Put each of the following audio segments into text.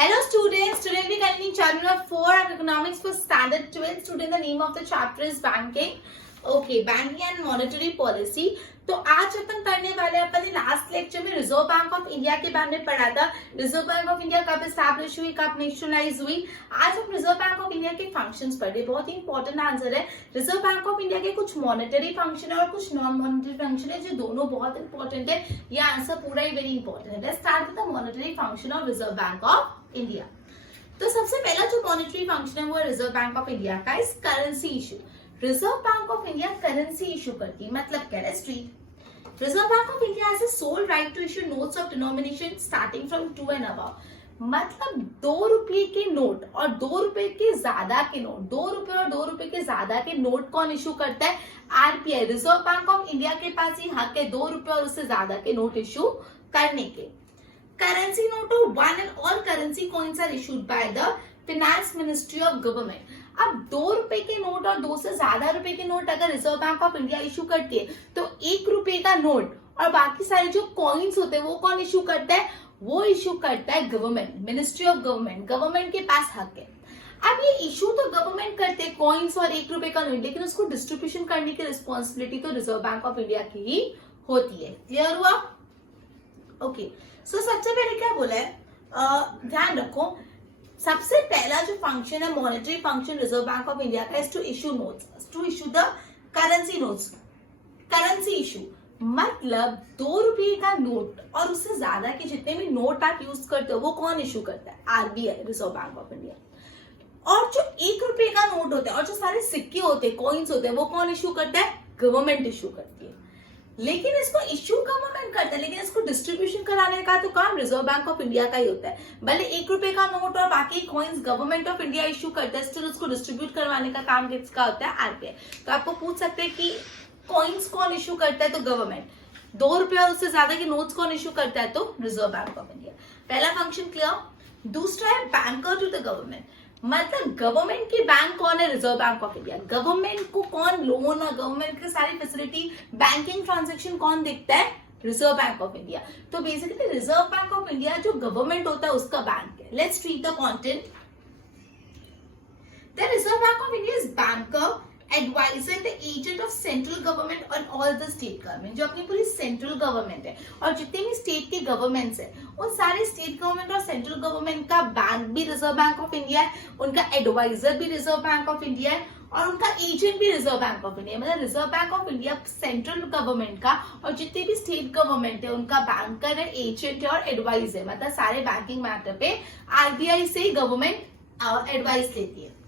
Hello students, today we continue chapter number 4 of economics for standard 12. Student, the name of the chapter is banking. Okay, banking and monetary policy. तो आज अपन पढ़ने वाले हैं, अपन ने last lecture में reserve Bank of India के बारे में पढ़ा था। रिजर्व बैंक ऑफ इंडिया कब एस्टैब्लिश हुई, कब नेशनलाइज हुई। आज हम रिजर्व बैंक ऑफ इंडिया के फंक्शंस पढ़े। बहुत ही इंपॉर्टेंट आंसर है। रिजर्व बैंक ऑफ इंडिया के कुछ मॉनेटरी फंक्शन है और कुछ नॉन मॉनेटरी फंक्शन है, जो दोनों बहुत इंपॉर्टेंट है। ये आंसर पूरा ही वेरी इंपॉर्टेंट है। Let's start with the monetary function of Reserve Bank of India. तो सबसे पहला जो मॉनेटरी फंक्शन है वो रिजर्व बैंक ऑफ इंडिया का इस currency issue. Reserve Bank of India currency issue करती है, मतलब क्या है street. Reserve Bank of India has a sole right to issue notes of denomination starting from 2 and above. मतलब 2 रुपये के नोट और 2 रुपए के ज्यादा के नोट, 2 रुपए और 2 रुपए के ज्यादा के नोट कौन इशू करता है? RBI. Reserve Bank of India के पास ही हक है 2 रुपए और उससे ज्यादा के नोट इशू करने के। Currency note of one and all currency coins are issued by the Finance Ministry of Government। अब 2 रुपए के नोट और 2 से ज्यादा रुपए के नोट अगर reserve Bank of India issue करती है तो 1 रुपए का नोट और बाकी सारे जो कॉइन्स होते हैं वो कौन इशू करता है? वो इशू करता है government, ministry of government. Government के पास हक है। अब ये इशू तो गवर्नमेंट करते हैं कॉइन्स और 1 रुपए का नोट, लेकिन उसको डिस्ट्रीब्यूशन करने की रिस्पॉन्सिबिलिटी तो रिजर्व बैंक ऑफ इंडिया की ही होती है। क्लियर हुआ? ओके, सो सबसे पहले क्या बोला है, ध्यान रखो। सबसे पहला जो फंक्शन है monetary function Reserve Bank of India का is to issue notes, to issue the currency notes. Currency issue मतलब 2 रुपये का नोट और उससे ज्यादा के जितने भी नोट आप यूज करते हो वो कौन इशू करता है? RBI, reserve Bank of India. और जो 1 रुपये का नोट होता है और जो सारे सिक्के होते हैं, कॉइन्स होते हैं, वो कौन इशू करता है? गवर्नमेंट इशू करती है। लेकिन इसको इश्यू गवर्नमेंट करता है, लेकिन इसको डिस्ट्रीब्यूशन कराने का तो काम रिजर्व बैंक ऑफ इंडिया का ही होता है। भले 1 रुपए का नोट और बाकी coins government of India issue करता है, स्टिल उसको डिस्ट्रीब्यूट करवाने का काम किसका होता है? आरबीआई। तो आपको पूछ सकते हैं कि कॉइन्स कौन इशू करता है? तो गवर्नमेंट। 2 रुपए और उससे ज्यादा के नोट्स कौन इशू करता है? तो रिजर्व बैंक ऑफ इंडिया। पहला फंक्शन क्लियर। दूसरा है बैंकर टू द गवर्नमेंट। मतलब गवर्नमेंट की बैंक कौन है? Reserve Bank of India. Government को कौन लोन और गवर्नमेंट की सारी फैसिलिटी, बैंकिंग ट्रांजैक्शन कौन देखता है? Reserve Bank of India. तो basically Reserve Bank of India जो गवर्नमेंट होता है उसका बैंक है। Let's read the content. The Reserve Bank of India is banker, adviser, the agent of central government और ऑल द स्टेट गवर्नमेंट। जो अपनी पूरी सेंट्रल गवर्नमेंट है और जितने भी स्टेट के गवर्नमेंट्स है, उन सारे स्टेट गवर्नमेंट और सेंट्रल गवर्नमेंट का बैंक भी रिजर्व बैंक ऑफ इंडिया है, उनका एडवाइजर भी रिजर्व बैंक ऑफ इंडिया है और उनका एजेंट भी रिजर्व बैंक ऑफ इंडिया। मतलब Reserve Bank of India central government का और जितने भी स्टेट गवर्नमेंट है उनका बैंकर है, एजेंट है और एडवाइज है। मतलब सारे बैंकिंग मैटर पे आरबीआई से ही गवर्नमेंट एडवाइस लेती है।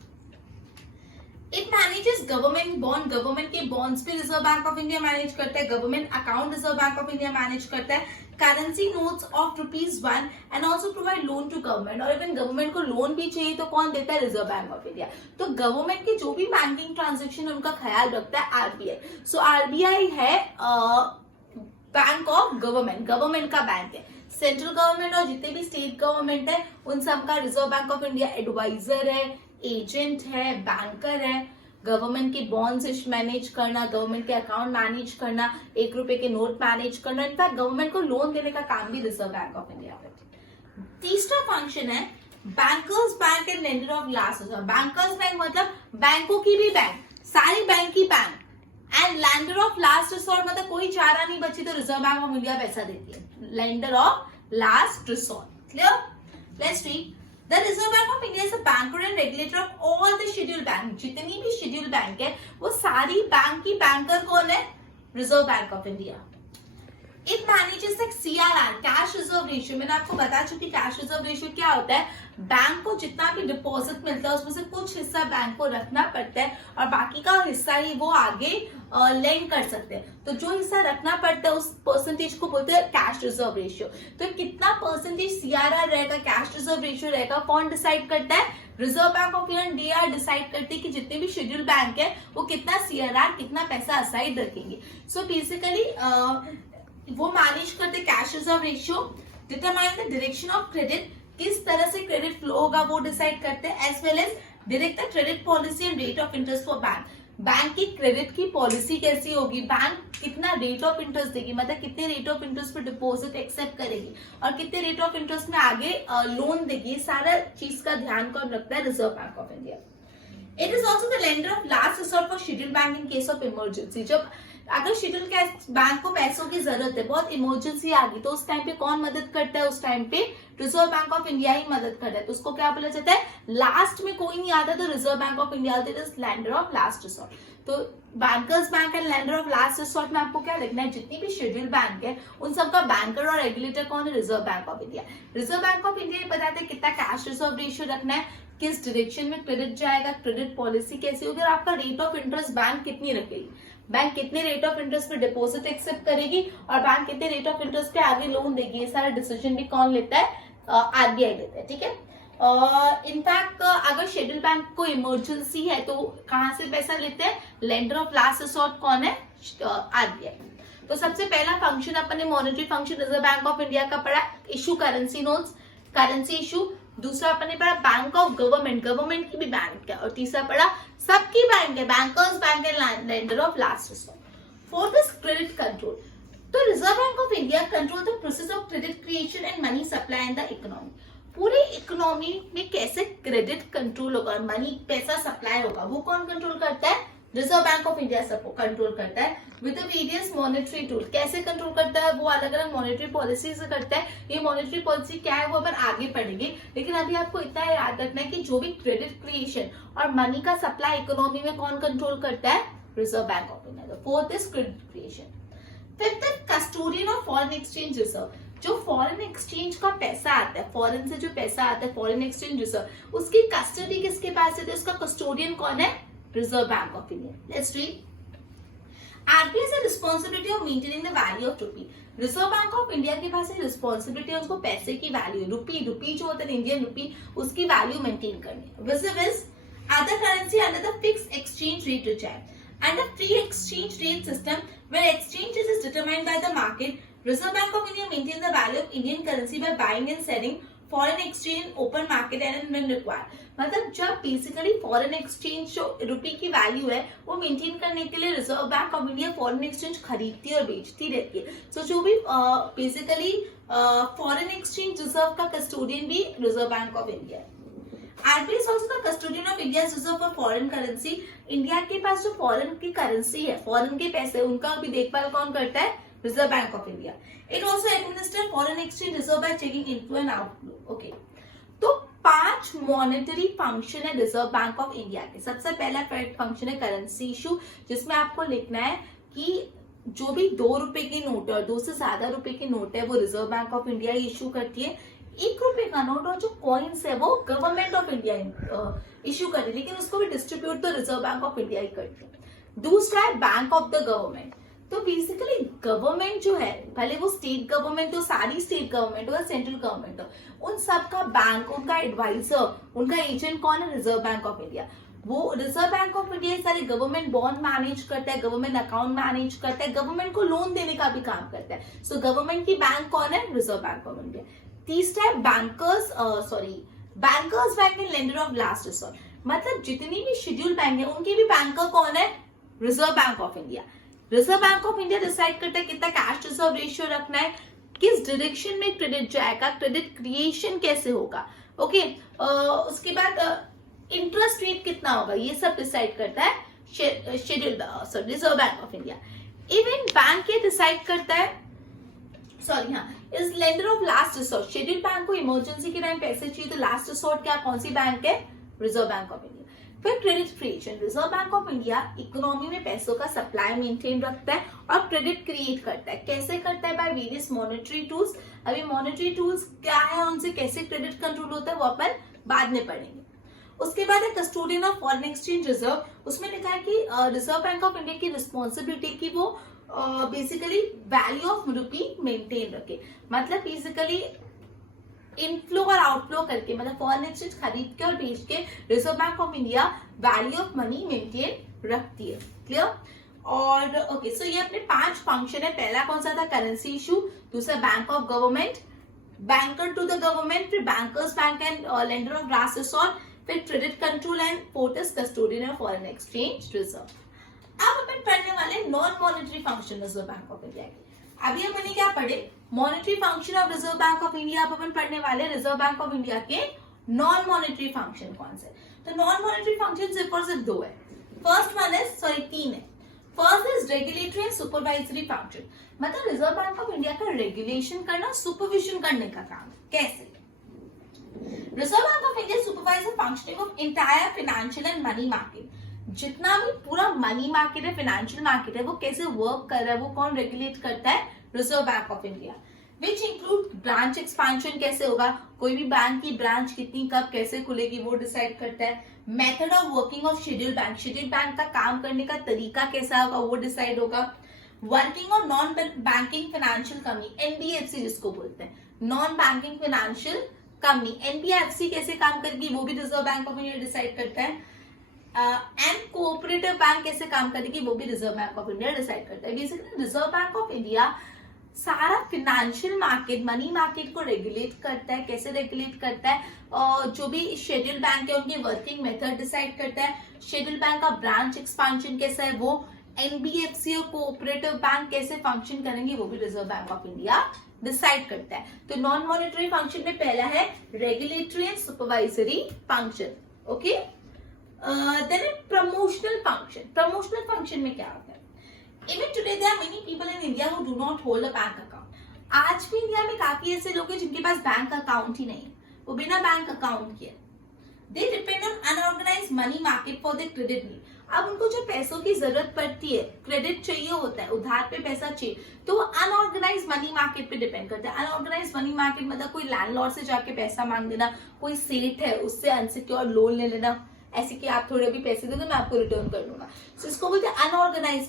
It manages government bond. Government के बॉन्ड्स भी Reserve Bank of India manage करता है। Government account Reserve Bank of India manage करता है। Currency notes of ₹1 and also provide loan to government. और इवन गवर्नमेंट को लोन भी चाहिए तो कौन देता है? Reserve Bank of India. तो गवर्नमेंट के जो भी बैंकिंग ट्रांजेक्शन है उनका ख्याल रखता है आरबीआई। सो आरबीआई है बैंक ऑफ गवर्नमेंट, गवर्नमेंट का बैंक है। सेंट्रल गवर्नमेंट और जितने भी स्टेट गवर्नमेंट है उन सबका Reserve Bank of India adviser है, एजेंट है, बैंकर है। गवर्नमेंट की बॉन्ड्स मैनेज करना, गवर्नमेंट के अकाउंट मैनेज करना, 1 रुपए के नोट मैनेज करना, इनफैक्ट गवर्नमेंट को लोन देने का काम भी रिजर्व बैंक ऑफ इंडिया करती है। तीसरा फंक्शन है bankers bank and lender of last resort. Bankers bank मतलब बैंकों की भी बैंक, सारी बैंक की bank, and lender of last resort मतलब कोई चारा नहीं बची तो रिजर्व बैंक ऑफ इंडिया पैसा देती है। Lender of last resort. Clear? Let's read. The Reserve Bank of India is a banker and regulator of all the scheduled bank। जितनी भी scheduled बैंक है वो सारी बैंक की बैंकर कौन है? Reserve Bank of India. It manages like CRR, cash reserve ratio. मैंने आपको बता चुकी कैश रिजर्व रेशियो क्या होता है। बैंक को जितना भी डिपॉजिट मिलता है उसमें से कुछ हिस्सा बैंक को रखना पड़ता है और बाकी का हिस्सा ही वो आगे लेंड कर सकते हैं। तो जो हिस्सा रखना पड़ता है उस परसेंटेज को बोलते हैं कैश रिजर्व रेशियो। तो कितना परसेंटेज सीआरआर रहेगा, कैश रिजर्व रेशियो रहेगा, कौन डिसाइड करता है? Reserve Bank of India decide करते हैं कि जितने भी शेड्यूल बैंक है वो कितना सीआरआर, कितना पैसा असाइड रखेंगे। सो बेसिकली वो मैनेज करते cash reserve ratio. Determine the direction of credit, किस तरह से क्रेडिट फ्लो होगा वो डिसाइड करते हैं, as well as direct the credit policy and rate of interest for bank. Bank की क्रेडिट की पॉलिसी कैसी होगी, बैंक कितना रेट ऑफ इंटरेस्ट देगी, मतलब कितने रेट ऑफ इंटरेस्ट पे डिपॉजिट एक्सेप्ट करेगी और कितने रेट ऑफ इंटरेस्ट में आगे लोन देगी, सारा चीज का ध्यान कौन रखता है, Reserve Bank of India. It is also the lender of last resort for schedule bank in case of emergency. जब अगर शेड्यूल बैंक को पैसों की जरूरत है, बहुत इमरजेंसी आ गई, तो उस टाइम पे कौन मदद करता है, उस टाइम पे रिजर्व बैंक ऑफ इंडिया ही मदद करता है। तो उसको क्या बोला जाता है, लास्ट में कोई नहीं आता तो Reserve Bank of India is lender of last resort. तो bankers bank and lender of last resort में आपको क्या लिखना है, जितनी भी शेड्यूल बैंक है उन सबका बैंकर और रेगुलेटर कौन है, Reserve Bank of India. Reserve Bank of India बताते हैं कितना कैश रिजर्व रेशियो रखना है, किस डायरेक्शन में क्रेडिट जाएगा, क्रेडिट पॉलिसी कैसी होगी और आपका रेट ऑफ इंटरेस्ट बैंक कितनी रखेगी, बैंक कितने रेट ऑफ इंटरेस्ट पे डिपॉजिट एक्सेप्ट करेगी और बैंक कितने रेट ऑफ इंटरेस्ट पे आगे लोन देगी, ये सारा डिसीजन भी कौन लेता है, आरबीआई लेता है। ठीक है, इनफैक्ट अगर शेड्यूल बैंक को इमरजेंसी है तो कहां से पैसा लेते हैं, लेंडर ऑफ लास्ट रिसोर्ट कौन है, आरबीआई। तो सबसे पहला फंक्शन अपने monetary function Reserve Bank of India का पड़ा, issue currency notes, currency issue. दूसरा अपने पड़ा बैंक ऑफ गवर्नमेंट, गवर्नमेंट की भी बैंक है। और तीसरा पड़ा सबकी बैंक है, bankers bank and lender of last resort. Fourth is credit control. तो Reserve Bank of India control the process of credit creation and money supply in the economy. पूरे इकोनॉमी में कैसे क्रेडिट कंट्रोल होगा, money पैसा supply होगा, वो कौन control करता है, रिजर्व बैंक ऑफ इंडिया सबको कंट्रोल करता है with the various monetary tool. कैसे कंट्रोल करता है, वो अलग अलग मॉनेटरी पॉलिसी से करता है। ये मॉनेटरी पॉलिसी क्या है वो अपन आगे पढ़ेंगे, लेकिन अभी आपको इतना याद रखना है कि जो भी क्रेडिट क्रिएशन और मनी का सप्लाई इकोनॉमी में कौन कंट्रोल करता है, Reserve Bank of India. Fourth is credit creation. Fifth is custodian of foreign exchange reserve. जो फॉरेन एक्सचेंज का पैसा आता है, फॉरेन से जो पैसा आता है, फॉरेन एक्सचेंज रिजर्व, उसकी कस्टडी किसके पास है, उसका कस्टोडियन कौन है, Reserve Bank of India. Let's read. RBI has a responsibility of maintaining the value of rupee. Reserve Bank of India के पास रिस्पॉन्सिबिलिटी है उसको पैसे की वैल्यू, रुपी जो होता है इंडियन रुपी, उसकी वैल्यू मेंटेन करनी। Visibles other currency under the fixed exchange rate reserve and a free exchange rate system where exchange rate is determined by the market. Reserve Bank of India maintains the value of Indian currency by buying and selling foreign exchange in open market and when required. मतलब जब basically foreign exchange जो रुपी की value है वो maintain करने के लिए reserve Bank of India foreign exchange खरीदती और बेचती रहती है। सो जो भी बेसिकली फॉरेन एक्सचेंज रिजर्व का कस्टोडियन भी रिजर्व बैंक ऑफ इंडिया है। RBI is also the custodian of India's reserve for foreign currency. India के पास जो फॉरेन की करेंसी है, फॉरेन के पैसे, उनका भी देखभाल कौन करता है, Reserve Bank of India. It also administer foreign exchange reserve bye checking inflow and outflow. Okay, तो 5 मॉनेटरी फंक्शन है रिजर्व बैंक ऑफ इंडिया के। सबसे पहला फंक्शन है करेंसी इशू, जिसमें आपको लिखना है कि जो भी 2 रुपए के नोट है और 2 से ज्यादा रुपए के नोट है वो reserve Bank of India issue करती है। 1 रुपए का नोट और जो कॉइन्स है वो गवर्नमेंट ऑफ इंडिया इशू करती है, लेकिन उसको भी डिस्ट्रीब्यूट तो रिजर्व बैंक ऑफ इंडिया ही करती है। दूसरा है बैंक ऑफ द गवर्नमेंट। तो बेसिकली गवर्नमेंट जो है, भले वो स्टेट गवर्नमेंट हो, सारी स्टेट गवर्नमेंट हो या सेंट्रल गवर्नमेंट हो, उन सबका बैंक, उनका एडवाइजर, उनका एजेंट कौन है, रिजर्व बैंक ऑफ इंडिया। वो रिजर्व बैंक ऑफ इंडिया सारे गवर्नमेंट बॉन्ड मैनेज करता है, गवर्नमेंट अकाउंट मैनेज करता है, गवर्नमेंट को लोन देने का भी काम करता है। सो गवर्नमेंट की बैंक कौन है, रिजर्व बैंक ऑफ इंडिया। तीसरा है bankers bank and lender of last resort. मतलब जितनी भी शेड्यूल बैंक है उनकी भी बैंकर कौन है, Reserve Bank of India. Reserve Bank of India decide करता है कितना कैश रिजर्व रेशियो रखना है, किस डायरेक्शन में क्रेडिट जाएगा, क्रेडिट क्रिएशन कैसे होगा, ओके। उसके बाद इंटरेस्ट रेट कितना होगा, ये सब डिसाइड करता है Reserve Bank of India. Even bank ये डिसाइड करता है, is lender of last resort. Schedule bank को इमरजेंसी के टाइम पैसे चाहिए तो लास्ट रिसोर्ट क्या, कौन सी बैंक है, रिजर्व बैंक ऑफ इंडिया। फिर credit creation, reserve Bank of India economy में पैसों का सप्लाई मेंटेन रखता है और क्रेडिट क्रिएट करता है। कैसे करता है, बाय वेरियस मॉनेटरी टूल्स। अभी मॉनेटरी टूल्स क्या है, उनसे कैसे क्रेडिट कंट्रोल होता है वो अपन बाद में पढ़ेंगे। उसके बाद है custodian of foreign exchange reserve. उसमें लिखा है कि रिजर्व बैंक ऑफ इंडिया की रिस्पॉन्सिबिलिटी की वो basically value of rupee maintain रखे। मतलब बेसिकली इनफ्लो और आउटफ्लो करके, मतलब फॉरेन एक्सचेंज खरीद के और बेच के reserve Bank of India value of money maintain रखती है। क्लियर। और ओके, सो ये अपने 5 फंक्शन है। पहला कौन सा था, करेंसी इशू। दूसरा bank of government, banker to the government, फिर bankers bank and lender of last resort, फिर credit control and fourth is custodian of foreign exchange reserve. अब अपन पढ़ने वाले non monetary function Reserve Bank of India के। अभी हमने क्या पढ़े, monetary function of Reserve Bank of India. अब अपन पढ़ने वाले रिजर्व बैंक ऑफ इंडिया के नॉन मॉनेटरी फंक्शन कौन से। तो नॉन मॉनेटरी फंक्शन सिर्फ दो है। फर्स्ट वन है, सॉरी तीन है। First is regulatory and supervisory function, मतलब रिजर्व बैंक ऑफ इंडिया का रेगुलेशन करना, सुपरविजन करने का काम। कैसे? Reserve Bank of India supervise the functioning of entire financial and money market. जितना भी पूरा मनी मार्केट है, फाइनेंशियल मार्केट है, वो कैसे वर्क कर रहा है, वो कौन रेगुलेट करता है? Reserve Bank of India. Which include branch expansion, कैसे होगा, कोई भी बैंक की ब्रांच कितनी कब कैसे खुलेगी वो डिसाइड करता है। Method of working of schedule bank, schedule bank का काम करने का तरीका कैसा होगा वो डिसाइड होगा। Working of non banking financial company, NBFC जिसको बोलते हैं, non banking financial company, NBFC कैसे काम करेगी वो भी Reserve Bank of India decide करता है। एंड कोऑपरेटिव बैंक कैसे काम करेगी वो भी Reserve Bank of India decide करता है। Basically Reserve Bank of India सारा फाइनेंशियल मार्केट, मनी मार्केट को रेगुलेट करता है। कैसे रेगुलेट करता है? और जो भी शेड्यूल बैंक है उनकी वर्किंग मेथड डिसाइड करता है। शेड्यूल बैंक का ब्रांच एक्सपांशन कैसा है वो, एनबीएफसी और कोऑपरेटिव बैंक कैसे फंक्शन करेंगे वो भी Reserve Bank of India decide करता है। तो नॉन मॉनेटरी फंक्शन में पहला है regulatory and supervisory function. Okay, then promotional function. Promotional function में क्या होता है? Even today there are many people in India who do not hold a bank account. आज भी इंडिया में काफी ऐसे लोग हैं जिनके पास बैंक अकाउंट ही नहीं है, वो बिना बैंक अकाउंट के। They depend on unorganized money market for their credit need. अब उनको जो पैसों की जरूरत पड़ती है, क्रेडिट चाहिए होता है, उधार पे पैसा चाहिए, तो वो अनऑर्गेनाइज मनी मार्केट पे डिपेंड करता है। अनऑर्गेनाइज मनी मार्केट मतलब कोई लैंडलॉर्ड से जाके पैसा मांग लेना, कोई सेठ है उससे अनसिक्योर लोन ले लेना, ऐसे कि आप थोड़े भी पैसे दे दो मैं आपको रिटर्न कर दूंगा। सो इसको बोलते हैं अनऑर्गेनाइज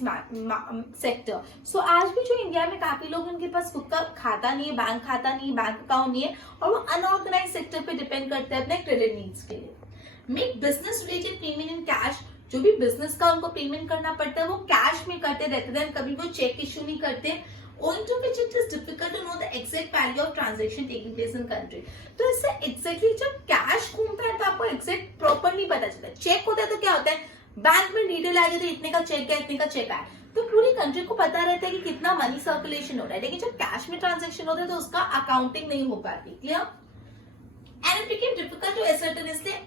सेक्टर। सो आज भी जो इंडिया में काफी लोग उनके पास खुद का खाता नहीं है, बैंक खाता नहीं है, बैंक अकाउंट नहीं है, और वो अनऑर्गेनाइज सेक्टर पे डिपेंड करते हैं अपने क्रेडिट नीड्स के लिए। Make business related payment in cash, जो भी बिजनेस का उनको पेमेंट करना पड़ता है वो कैश में करते रहते हैं, कभी वो चेक इश्यू नहीं करते। Owing to which it is difficult to know the exact value of transaction taking place in country. तो इससे exactly जब कैश घूमता है तो आपको exact प्रॉपर नहीं पता चलता। चेक होता है तो क्या होता है, बैंक में डिटेल आ जाती है, इतने का चेक है, इतने का चेक आया, तो पूरी कंट्री को पता रहता है कि कितना मनी सर्कुलेशन हो रहा है। लेकिन जब कैश में ट्रांजेक्शन होता है तो उसका अकाउंटिंग नहीं हो पाती। Clear? And it became difficult to ascertain, इसलिए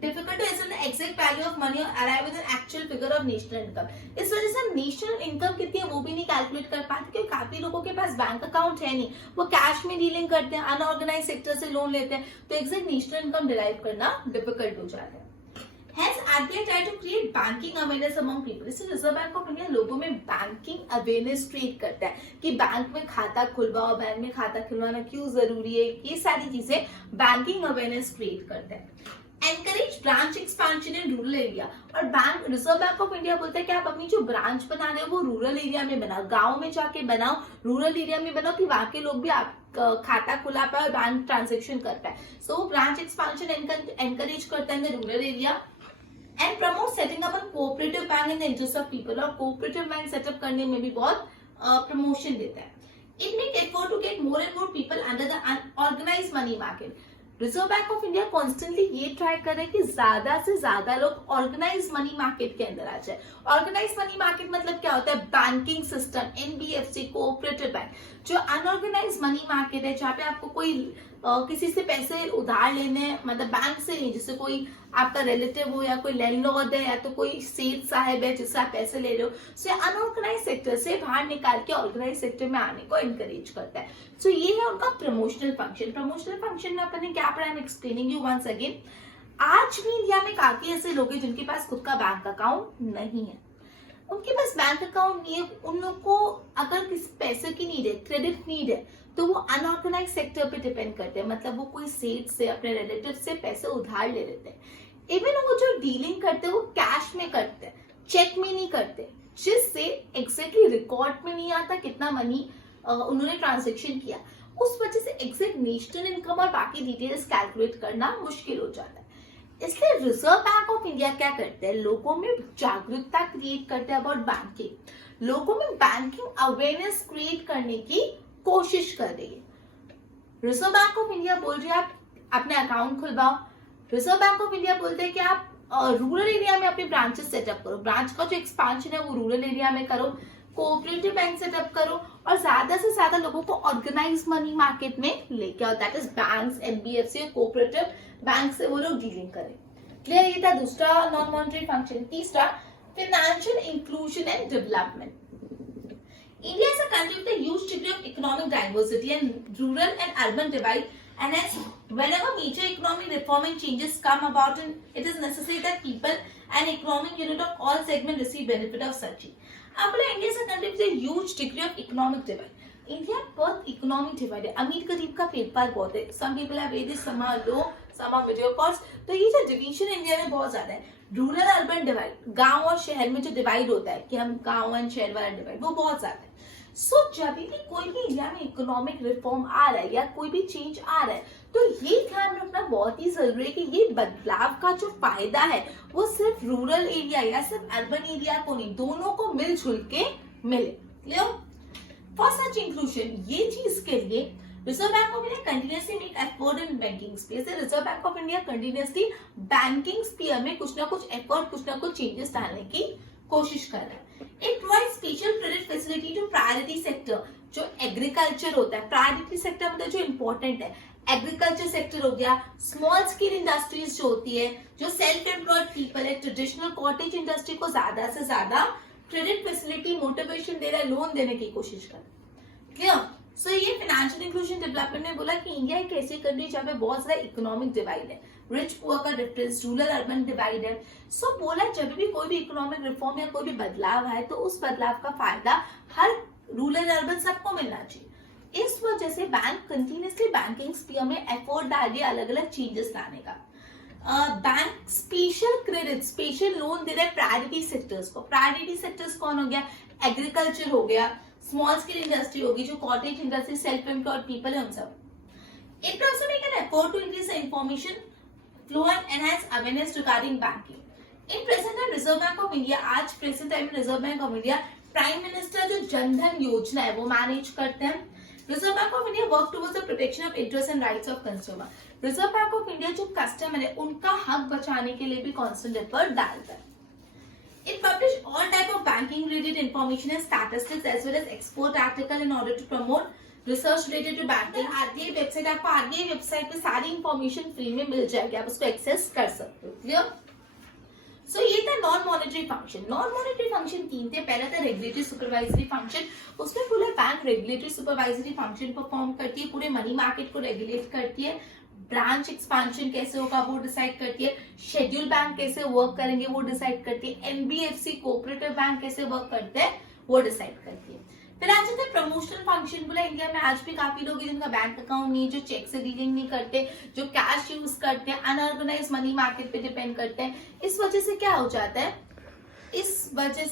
difficult to ascertain the exact value of money or arrive with an actual figure of national income. इस वजह से नेशनल इनकम कितनी है वो भी नहीं कैलकुलेट कर पाते, क्योंकि काफी लोगों के पास बैंक अकाउंट है नहीं, वो कैश में डीलिंग करते हैं, अनऑर्गेनाइज सेक्टर से लोन लेते हैं, तो एग्जैक्ट नेशनल इनकम डिराइव करना डिफिकल्ट हो जाता है। Hence, RBI tried to create banking awareness among people. इससे रिजर्व बैंक ऑफ इंडिया लोगों में बैंकिंग अवेयरनेस क्रिएट करता है कि बैंक में खाता खुलवाओ, बैंक में खाता खुलवाना क्यों जरूरी है, ये सारी चीजें बैंकिंग अवेयरनेस क्रिएट करता है। Encourage branch expansion in rural area, और bank, Reserve Bank of India बोलता है कि आप अपनी जो ब्रांच बना रहे हो वो रूरल एरिया में बनाओ, गांव में जाके बनाओ, रूरल एरिया में बनाओ, कि वहां के लोग भी आप खाता खुला पाए और बैंक ट्रांजेक्शन कर पाए। सो ब्रांच एक्सपांशन एनकरेज करता है in the rural area. And promote setting up a cooperative bank in the interest of people, और कोऑपरेटिव बैंक सेटअप करने में भी बहुत प्रमोशन देता है। It make effort to get more and more people under the organise money market. Reserve Bank of India constantly ये try कर रहे हैं कि ज्यादा से ज्यादा लोग ऑर्गेनाइज मनी मार्केट के अंदर आ जाए। ऑर्गेनाइज मनी मार्केट मतलब क्या होता है? Banking system, NBFC, cooperative bank. जो अनऑर्गेनाइज मनी मार्केट है, जहाँ पे आपको कोई किसी से पैसे उधार लेने, मतलब बैंक से नहीं, जैसे कोई आपका रिलेटिव हो या कोई लैंडलॉर्ड है या तो कोई सेठ साहब है जिससे आप पैसे ले रहे हो, सो अनऑर्गेनाइज सेक्टर से बाहर निकाल के ऑर्गेनाइज सेक्टर में आने को एनकरेज करता है। सो ये है उनका प्रमोशनल फंक्शन। प्रमोशनल फंक्शन में अपन ने क्या पढ़ा, I am explaining you once again. आज भी इंडिया में काफी ऐसे लोग हैं जिनके पास खुद का बैंक अकाउंट नहीं है, उनके पास बैंक अकाउंट नहीं है, उन लोग को अगर किसी पैसे की नीड है, क्रेडिट नीड है, तो वो अनऑर्गेनाइज सेक्टर पे डिपेंड करते हैं, मतलब वो कोई सेठ से, अपने रिलेटिव से पैसे उधार ले लेते हैं। इवन वो जो डीलिंग करते हैं वो कैश में करते हैं, चेक में नहीं करते, जिससे एग्जैक्टली रिकॉर्ड में नहीं आता कितना मनी उन्होंने ट्रांजेक्शन किया। उस वजह से एग्जैक्ट नेशनल इनकम और बाकी डिटेल्स कैलकुलेट करना मुश्किल हो जाता है। इसलिए रिजर्व बैंक ऑफ इंडिया क्या करते हैं, लोगों में जागरूकता क्रिएट करते हैं अबाउट बैंकिंग, लोगों में बैंकिंग अवेयरनेस क्रिएट करने की कोशिश कर रही है। रिजर्व बैंक ऑफ इंडिया बोल रही है आप अपने अकाउंट खुलवाओ, रिजर्व बैंक ऑफ इंडिया बोलते हैं कि आप रूरल एरिया में अपने ब्रांचेस सेटअप करो, ब्रांच का जो एक्सपांशन है वो रूरल एरिया में करो, कोऑपरेटिव बैंक सेटअप करो और ज्यादा से ज्यादा लोगों को ऑर्गेनाइज मनी मार्केट में लेके आओ, दैट इज बैंक्स, एनबीएफसी और कोऑपरेटिव बैंक से वो लोग डीलिंग करें। क्लियर? ये था दूसरा नॉन मॉनेटरी फंक्शन। तीसरा, financial inclusion and development. India is a country with a huge degree of economic diversity and rural and urban divide, and hence whenever major economic reform and changes come about, and it is necessary that people and economic unit of all segments receive benefit of such. अब बोला India is a country with a huge degree of economic divide. India बहुत economic divide है, अमीर गरीब का भेदभाव बहुत है, some people have very some are low, some are middle class, तो ये जो डिवीजन इंडिया में बहुत ज्यादा है। रूरल अर्बन डिवाइड, गांव और शहर में जो डिवाइड होता है कि हम गांव एंड शहर वाला डिवाइड, वो बहुत ज्यादा है। सो जब भी कोई भी इंडिया में इकोनॉमिक रिफॉर्म आ रहा है या कोई भी चेंज आ रहा है, तो ये ध्यान रखना बहुत ही जरूरी है कि ये बदलाव का जो फायदा है वो सिर्फ रूरल एरिया या सिर्फ अर्बन एरिया को नहीं, दोनों को मिलजुल के मिले। क्लियर? फॉर सच इंक्लूजन, ये चीज के लिए reserve Bank of India continuously make effort in banking space. Reserve Bank of India continuously banking sphere में कुछ ना कुछ एफर्ट, कुछ ना कुछ चेंजेस डालने की कोशिश कर रहा है। It provide special credit facility to priority sector, जो एग्रीकल्चर होता है, प्रायोरिटी सेक्टर मतलब जो इंपॉर्टेंट है, एग्रीकल्चर सेक्टर हो गया, स्मॉल स्केल इंडस्ट्रीज जो होती है, जो सेल्फ एम्प्लॉयड पीपल है, ट्रेडिशनल कॉटेज इंडस्ट्री को ज्यादा से ज्यादा क्रेडिट फैसिलिटी, मोटिवेशन दे रहा है, लोन देने की कोशिश कर रहा है। क्लियर? सो ये फाइनेंशियल इंक्लूजन डेवलपमेंट ने बोला कि इंडिया एक ऐसी कंट्री जहाँ पे बहुत सारा इकोनॉमिक डिवाइड है, रिच पुअर का डिफरेंस, रूरल अर्बन डिवाइड है। सो बोला जब भी कोई भी इकोनॉमिक रिफॉर्म या कोई भी बदलाव आए तो उस बदलाव का फायदा हर रूरल अर्बन सबको मिलना चाहिए। इस वजह से बैंक कंटिन्यूअसली बैंकिंग स्फीयर में एफर्ट डाल रही है अलग अलग चेंजेस लाने का। Bank special credit, special loan दे रहे हैं प्रायोरिटी सेक्टर्स को। प्रायोरिटी सेक्टर्स कौन हो गया? एग्रीकल्चर हो गया, स्मॉल स्केल इंडस्ट्री होगी, जो cottage industry, self employed people है, उन सब। It also make an effort to increase the information flow and enhance awareness regarding banking. In present time, Reserve Bank of India, आज present time में Reserve Bank of India prime minister जो जनधन योजना है वो manage करते हैं। Reserve Bank of India work towards the protection of interest and rights of consumer. Reserve Bank of India जो customer है उनका हक बचाने के लिए भी कॉन्स्टेंट एफर्ट डालता है। It published all type of banking related information and statistics as well as export article in order to promote research related to banking। RBI website, आपको आरबीआई वेबसाइट पे सारी इंफॉर्मेशन फ्री में मिल जाएगी, आप उसको access कर सकते हो। क्लियर? सो ये था non monetary function. Non monetary function तीन थे। पहला था रेगुलेटरी सुपरवाइजरी फंक्शन, उसमें पूरा bank regulatory supervisory function perform करती है, पूरे मनी मार्केट को रेगुलेट करती है, ब्रांच एक्सपांशन कैसे होगा वो डिसाइड करती है, शेड्यूल बैंक कैसे वर्क करेंगे वो डिसाइड करती है, एनबीएफसी कोऑपरेटिव बैंक कैसे वर्क करते हैं वो डिसाइड करती है। फिर आ जाते हैं प्रमोशनल फंक्शन। बोला इंडिया में आज भी काफी लोग हैं जिनका बैंक अकाउंट नहीं है, जो चेक से डीलिंग नहीं करते, जो कैश यूज करते हैं, अनऑर्गेनाइज मनी मार्केट पे डिपेंड करते हैं। इस वजह से क्या हो जाता है, इस वजह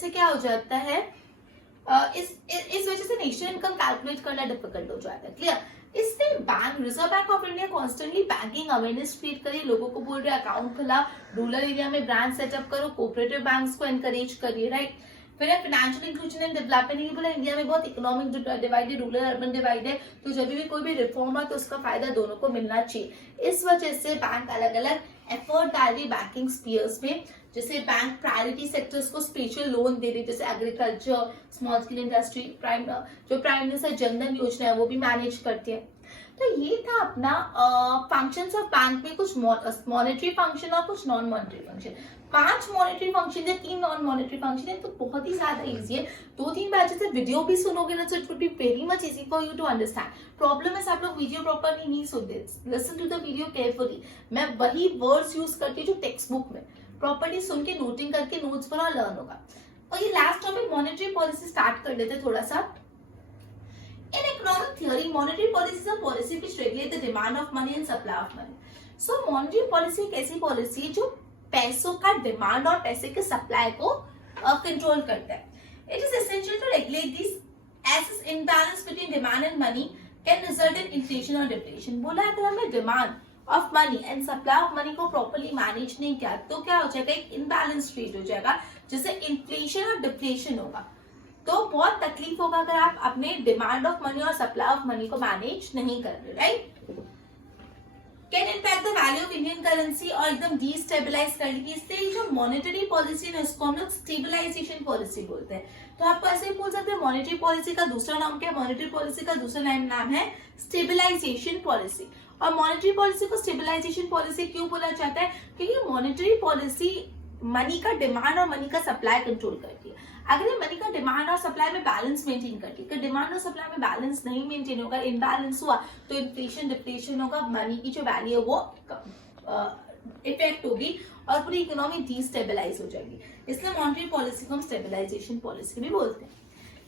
से नेशनल इनकम कैलकुलेट करना डिफिकल्ट हो जाता है। क्लियर? इसलिए bank, Reserve Bank of India constantly banking awareness create करिए, लोगों को बोल रहे अकाउंट खुला, रूरल एरिया में ब्रांच सेटअप करो, कोऑपरेटिव बैंक्स को एनकरेज करिए, राइट। फिर फाइनेंशियल इंक्लूजन एंड डेवलपमेंट, ये बोला इंडिया में बहुत इकोनॉमिक डिवाइड है, रूरल अर्बन डिवाइड है, तो जब भी कोई भी रिफॉर्म है तो उसका फायदा दोनों को मिलना चाहिए। इस वजह से बैंक अलग अलग एफर्ट डाल रही बैंकिंग स्पीयर्स में, जैसे बैंक प्रायोरिटी सेक्टर्स को स्पेशल लोन दे रही, जैसे एग्रीकल्चर, स्मॉल स्केल इंडस्ट्री, जो प्राइम मिनिस्टर जनधन योजना है वो भी मैनेज करती है। तो ये था अपना फंक्शंस ऑफ बैंक में कुछ मॉनेटरी फंक्शन और कुछ non monetary function. 5 monetary function है, 3 नॉन मॉनेटरी फंक्शन है, तो बहुत ही ज्यादा इजी है। 2-3 बैचेस से वीडियो भी सुनोगे ना, so it would be very much easy for you to understand. Problem है आप लोग वीडियो प्रॉपरली नहीं सुनते, listen to the video carefully. मैं वही वर्ड्स यूज करती हूँ जो टेक्स्ट बुक में, प्रॉपरली सुन के नोटिंग करके नोट्स बना, लर्न होगा। और ये last topic monetary policy start कर लेते थोड़ा सा। In economic theory, monetary policy is a policy which regulate the demand of money and supply of money. So, monetary policy एक ऐसी पॉलिसी है जो पैसों का डिमांड और पैसे के सप्लाई को कंट्रोल करता है। It is essential to regulate this as this imbalance between demand and money can result in inflation or deflation. बोला अगर हमने demand of money and supply of money को प्रॉपरली मैनेज नहीं किया तो क्या हो जाएगा, एक इनबैलेंस क्रिएट हो जाएगा, जिससे इन्फ्लेशन और डिफ्लेशन होगा। तो बहुत तकलीफ होगा अगर आप अपने डिमांड ऑफ मनी और सप्लाई ऑफ मनी को मैनेज नहीं कर रहे, right. Can impact the value of Indian currency और एकदम डिस्टेबलाइज कर लेगी। इसलिए जो मॉनेटरी पॉलिसी है उसको हम लोग स्टेबलाइजेशन पॉलिसी बोलते हैं। तो आपको ऐसे ही पूछ सकते हैं मॉनेटरी पॉलिसी का दूसरा नाम क्या है? मॉनेटरी पॉलिसी का दूसरा नाम है स्टेबलाइजेशन पॉलिसी। और मॉनेटरी पॉलिसी को स्टेबलाइजेशन पॉलिसी क्यों बोला जाता है? क्योंकि मॉनेटरी पॉलिसी मनी का डिमांड और मनी का सप्लाई कंट्रोल करती है। अगर ये मनी का डिमांड और सप्लाई में बैलेंस मेंटेन करती है, तो डिमांड और सप्लाई में बैलेंस नहीं मेंटेन होगा, इनबैलेंस हुआ तो इन्फ्लेशन डिप्लेशन होगा, मनी की जो वैल्यू है वो इफेक्ट होगी और पूरी इकोनॉमी डिस्टेबलाइज हो जाएगी। इसलिए मॉनेटरी पॉलिसी को हम स्टेबलाइजेशन पॉलिसी भी बोलते हैं।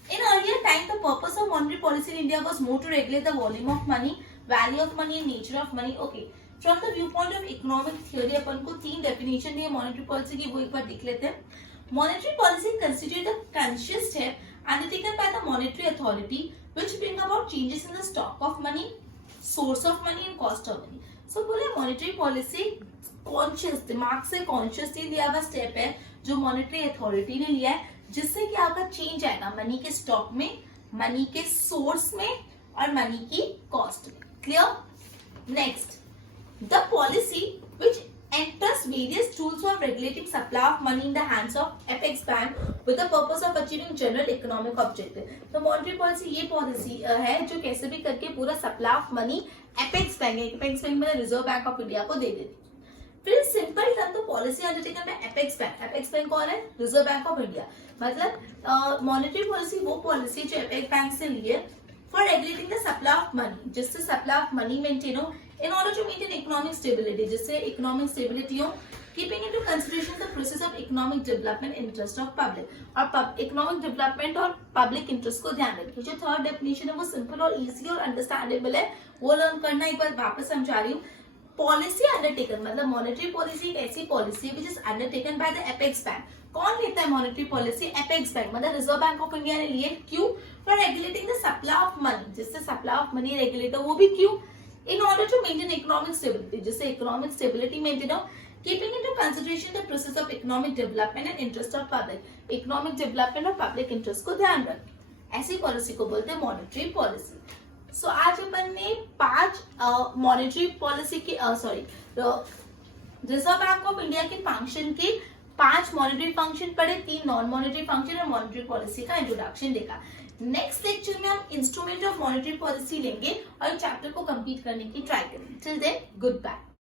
In earlier time, the purpose of monetary policy in India was more to regulate the volume of money, value of money, and nature of money. Okay. From the viewpoint of economic theory, अपन को 3 definition है monetary policy की, वो एक बार देख लेते हैं। Monetary policy constitutes the conscious step undertaken by the monetary authority which bring about changes in the stock of money, source of money, and cost of money. So बोले monetary policy conscious, दिमाग से consciously लिया हुआ step है जो monetary authority ने लिया है, जिससे कि आपका चेंज आएगा मनी के स्टॉक में, मनी के सोर्स में और मनी की कॉस्ट में। Clear? Next, the policy which enters various tools for regulating supply of money in the hands of apex bank with the purpose of achieving general economic objective. तो monetary policy ये policy है जो कैसे भी करके पूरा supply of money apex bank में reserve Bank of India को दे देती है। फिर सिंपल टर्म तो policy undertaken by apex bank. Apex bank कौन है? Reserve Bank of India. मतलब मॉनेटरी पॉलिसी वो पॉलिसी जो एपेक्स बैंक से लिए for regulating the supply of money, जिससे सप्लाई ऑफ मनी मेंटेन हो, इन order to maintain economic stability, जिससे इकोनॉमिक स्टेबिलिटी हो, keeping into consideration the process of economic development interest of public, और economic development और public interest को ध्यान रखिए। जो थर्ड डेफिनेशन है वो सिंपल और इजी और अंडरस्टैंडेबल है, वो लर्न करना। एक बार वापस समझा रही हूँ। पॉलिसी अंडरटेकन मतलब मॉनेटरी पॉलिसी एक ऐसी policy which is undertaken by the apex bank. कौन लेता है मॉनेटरी पॉलिसी? एपेक्स बैंक, मतलब रिजर्व बैंक ऑफ इंडिया ने लिए। क्यों? For regulating the supply of money, जिससे सप्लाई ऑफ मनी रेगुलेट हो, वो भी क्यों? In order to maintain economic stability, जिससे इकोनॉमिक स्टेबिलिटी मेंटेन हो, keeping into consideration the process of economic development and interest of public, economic development और public interest को ध्यान रखें। ऐसी पॉलिसी को बोलते हैं मॉनेटरी पॉलिसी। सो आज अपन ने 5 मॉनेटरी पॉलिसी की रिजर्व बैंक ऑफ इंडिया के फंक्शन के 5 मॉनेटरी फंक्शन पढ़े, 3 नॉन मॉनेटरी फंक्शन और मॉनेटरी पॉलिसी का इंट्रोडक्शन देखा। नेक्स्ट लेक्चर में हम इंस्ट्रूमेंट ऑफ मॉनेटरी पॉलिसी लेंगे और चैप्टर को कंप्लीट करने की ट्राई करेंगे। Till then good bye.